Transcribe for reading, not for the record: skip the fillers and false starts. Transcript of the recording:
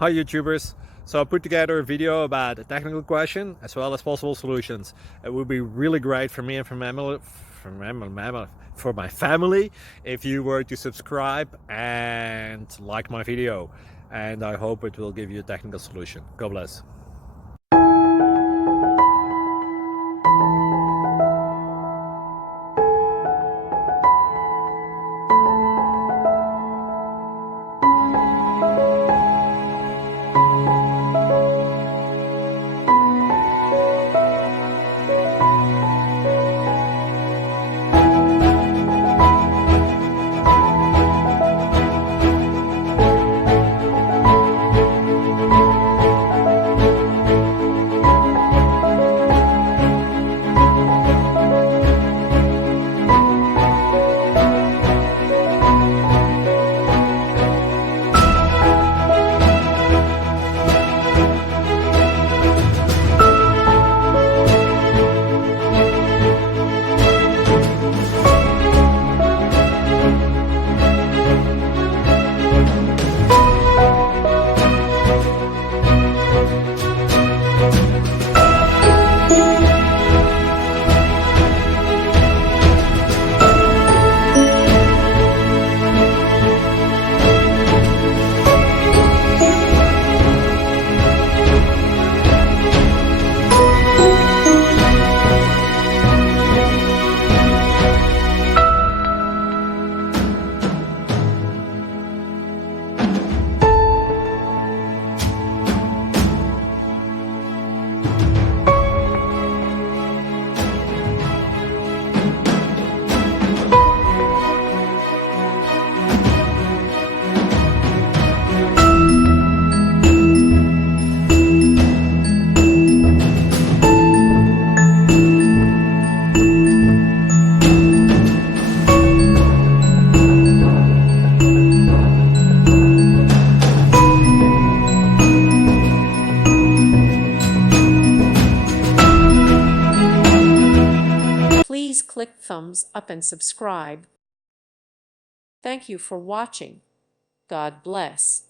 Hi YouTubers! So I put together a video about a technical question as well as possible solutions. It would be really great for me and for my family if you were to subscribe and like my video, and I hope it will give you a technical solution. God bless. Please click thumbs up and subscribe. Thank you for watching. God bless.